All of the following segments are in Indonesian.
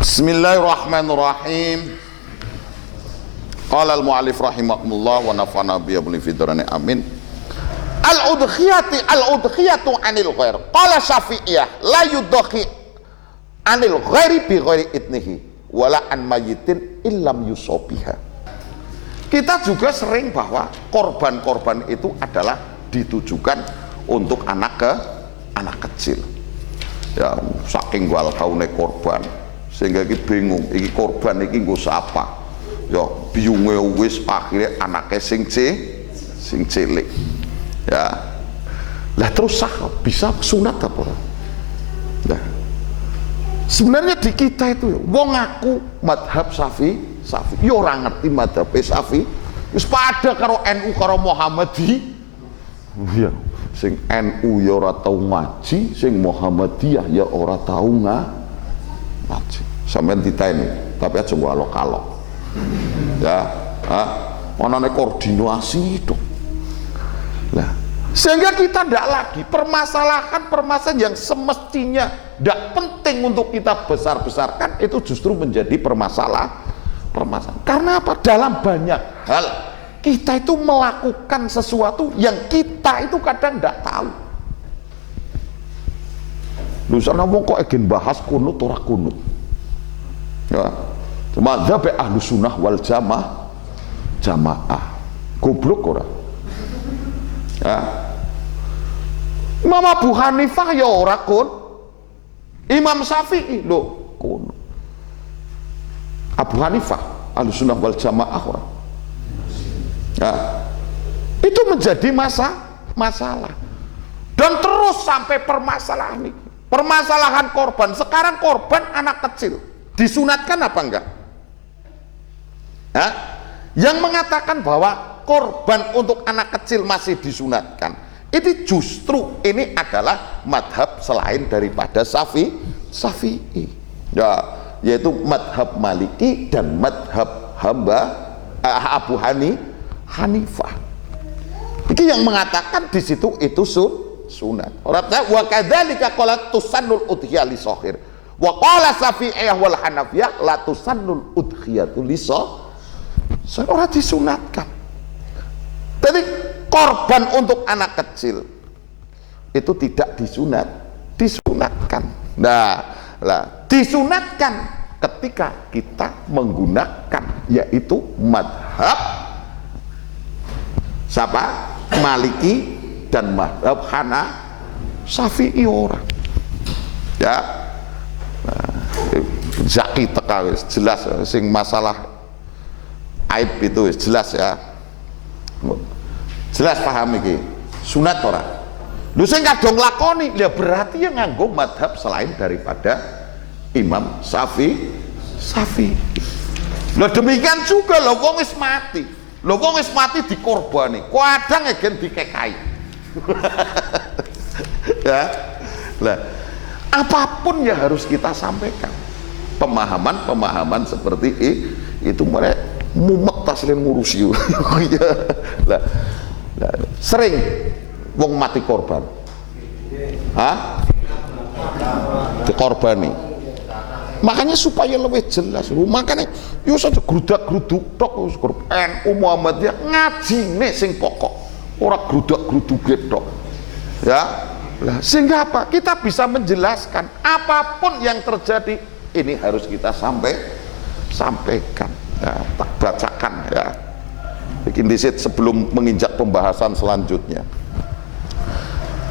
Bismillahirrahmanirrahim. Qala al-mu'allif rahimahullah wa nafa'ana biyabli fidrani amin. Al-udkhiyatu anil ghair. Qala Syafi'iyah la yudkhi anil ghairi bi ghairi idnihi wala an mayyitin illam yusobiha. Kita juga sering bahwa korban-korban itu adalah ditujukan untuk anak kecil. Ya, saking wal kaune korban sehingga iki bingung, iki korban iki nggo sapa. Ya, biyunge wis akhirnya anake sing cilik. Ya. Lah terus sah bisa sunat apa ora? Nah. Sebenarnya di kita itu wong ngaku madhab Syafi'i, ya ora ngerti madhab Syafi'i, wis padha karo NU karo Muhammadi. Iya, sing NU ya ora tau ngaji, sing Muhammadiyah ya ora tau ngaji. Sampeyan diteni, tapi aja walok-alok. Ya, manane koordinasi itu. Lah, sehingga kita tidak lagi permasalahan yang semestinya tidak penting untuk kita besar-besarkan itu justru menjadi permasalahan. Karena apa? Dalam banyak hal kita itu melakukan sesuatu yang kita itu kadang tidak tahu. Lu sana wong kok ingin bahas kunut ora kunut. Ya, cuma dzhab Ahlus Sunnah wal Jamaah. Goblok ora? Ya. Imam Abu Hanifah ya ora kun. Imam Syafi'i lho kun. Abu Hanifah Ahlus Sunnah wal Jamaah ora. Ya. Itu menjadi masalah. Dan terus sampai permasalahan korban. Sekarang korban anak kecil disunatkan apa enggak? Ya? Yang mengatakan bahwa korban untuk anak kecil masih disunatkan, itu justru ini adalah madhab selain daripada Syafi'i, ya, yaitu madhab Maliki dan madhab Abu Hanifah. Ini yang mengatakan di situ itu sunat. Orangnya wa kadzalika qalat tusannul udhiyah li shaghir. Wa qala Syafi'iyah wal Hanafiyah la tusannul udhiyatu li shaghir. Orang disunatkan. Jadi korban untuk anak kecil itu tidak disunatkan. Nah, disunatkan ketika kita menggunakan yaitu madhab siapa? Maliki dan madhab Syafi'i orang. Ya, Zaki tekawis jelas sing masalah aib itu jelas ya. Jelas paham iki sunat ora. Lho sing kadung lakoni ya berarti yang nganggo madhab selain daripada Imam Syafi'i. Lho demikian juga lho wong wis mati. Lho wong wis mati dikorbani. Kadang egen dikekai. Ya. Lah apapun yang harus kita sampaikan. Pemahaman seperti itu mereka mumet taslim ngurusi. Lah sering wong mati korban, dikorbani. Makanya supaya lebih jelas, makanya yo saja grudak-gruduk tok NU Muhammadiyah ngajine sing pokok, ora grudak-gruduk tok. Ya, lah sehingga apa? Kita bisa menjelaskan apapun yang terjadi ini harus kita sampaikan. Ya, tak bacakan ya. Bikin disit sebelum menginjak pembahasan selanjutnya.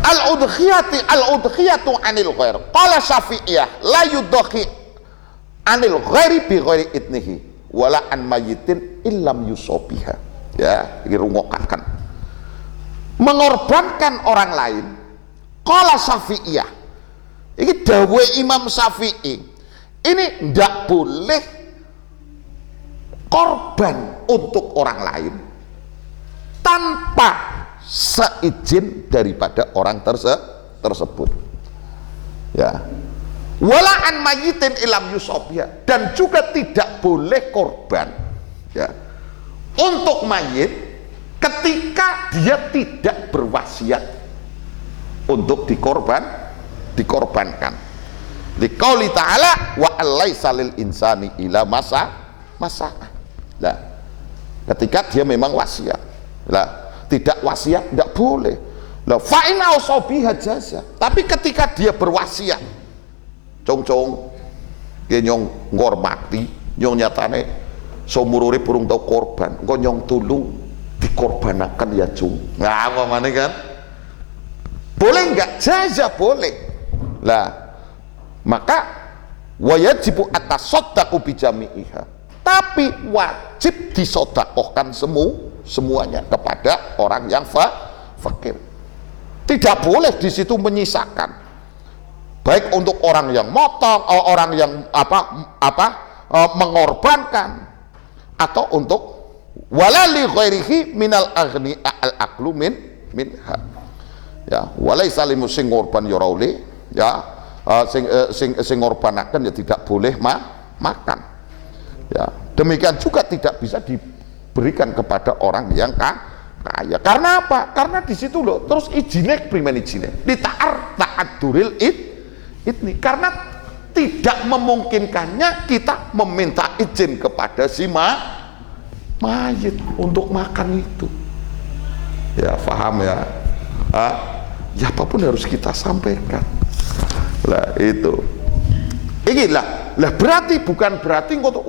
Al-udkhiyatu anil ghair. Qala Syafi'iyah la yudkhi anil ghairi bi ghairi idnihi wala an mayyitin illam yusobiha. Ya, iki rungokaken. Mengorbankan orang lain. Qala Syafi'iyah. Iki dawuh Imam Syafi'i. Ini ndak boleh korban untuk orang lain tanpa seizin daripada orang tersebut. Ya. Wala an mayyitin ilam yusobia, dan juga tidak boleh korban ya untuk mayit ketika dia tidak berwasiat untuk dikorbankan. Liqauli ta'ala wa alaisa lil insani ila masa. Lah, ketika dia memang wasiat. Lah, tidak wasiat tidak boleh. Lah, fa in ausabiha jaza. Tapi ketika dia berwasiat, cong-cong dia nyong ngormati, nyong nyatane seumur urip burung tau korban, engko nyong tulung dikorbanakan ya cung. Nah, apa mana kan? Boleh enggak? Jaza boleh. Lah, maka wajibu atas sodaku bijami'iha, tapi wajib disodakohkan semuanya kepada orang yang fakir. Tidak boleh di situ menyisakan, baik untuk orang yang motong, orang yang mengorbankan, atau untuk walali ghairihi minal aghni al aqlu minha. Ya, walai salimu sing ngorban ya rauli, ya, sing ngorbanaken ya tidak boleh makan. Ya, demikian juga tidak bisa diberikan kepada orang yang kaya. Karena apa? Karena di situ loh terus ijinek primen ijinek ta'adduril ini karena tidak memungkinkannya kita meminta izin kepada si mayit untuk makan itu. Ya, paham ya? Ya, apapun harus kita sampaikan. Lah itu. Inilah. Lah berarti bukan berarti ngono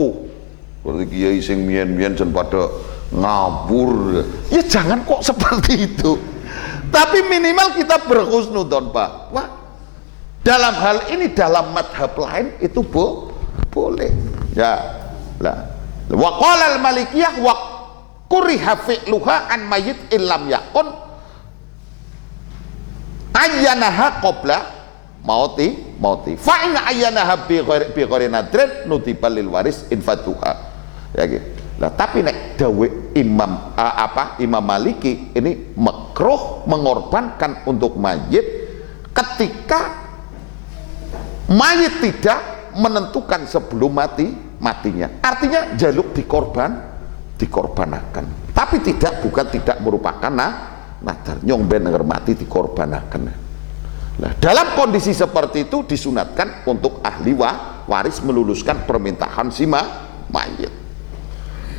berarti kiai sing mien-mien jan pada ngabur. Ya jangan kok seperti itu. Tapi minimal kita berhusnudzon bahwa dalam hal ini dalam madhab lain itu boleh. Ya. Lah. Wa qala al-Malikiyah wa kuriha fi'luha an mayyit illam yakun ayyanaha qabla mauti fa in ayyanaha bi ghairi nadrin nutiba lil waris infatuha. Ya gitu. Lah tapi nek dawe Imam Imam Maliki ini makruh mengorbankan untuk mayit ketika mayit tidak menentukan sebelum matinya. Artinya jaluk dikorbankan. Tapi bukan tidak merupakan nadar nyong ben ngermati dikorbanaken. Nah, dalam kondisi seperti itu disunatkan untuk ahli waris meluluskan permintaan si mayit.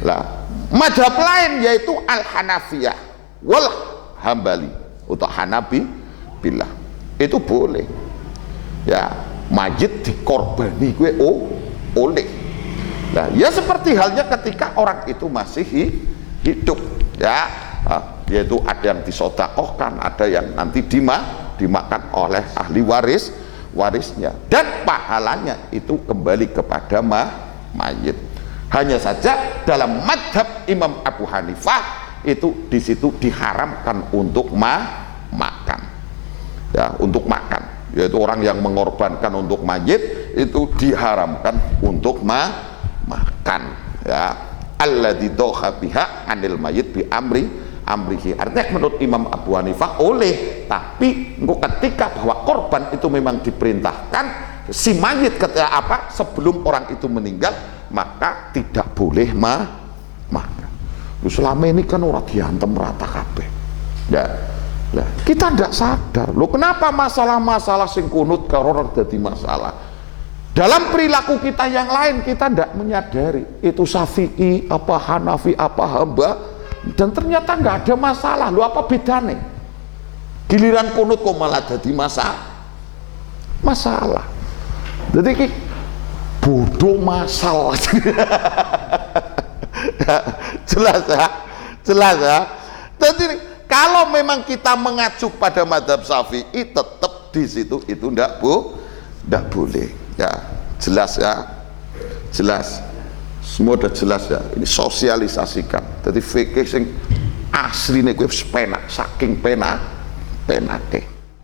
Lah, mazhab lain yaitu Al-Hanafiyah wal Hambali atau Hanabi billah. Itu boleh. Ya, mayit dikorbani gue oleh. Nah, ya seperti halnya ketika orang itu masih hidup, ya. Yaitu ada yang disodakohkan, ada yang nanti dimakan oleh ahli warisnya, dan pahalanya itu kembali kepada mayit. Hanya saja dalam madhab Imam Abu Hanifah itu di situ diharamkan untuk makan, ya, untuk makan. Yaitu orang yang mengorbankan untuk mayit itu diharamkan untuk makan. Ya, alladzi doha biha anil mayit bi amrihi. Artinya menurut Imam Abu Hanifah oleh, tapi ketika bahwa korban itu memang diperintahkan si mayit ketika sebelum orang itu meninggal, maka tidak boleh makan. Selama ini kan orang diantem rata kabeh. Ya. Nah, kita tidak sadar. Loh, kenapa masalah-masalah sing kunut karo jadi masalah? Dalam perilaku kita yang lain kita tidak menyadari itu Syafi'i apa Hanafi apa Hamba, dan ternyata nggak ada masalah. Lu apa bedanya? Giliran kunut kok malah jadi masalah. Jadi bodoh masalah. jelas ya. Jadi kalau memang kita mengacu pada mazhab Syafi'i, tetap di situ itu tidak boleh. Ya, jelas ya, jelas. Semua udah jelas ya. Ini sosialisasikan. Jadi fikih sing asli nih gue penak, saking penake.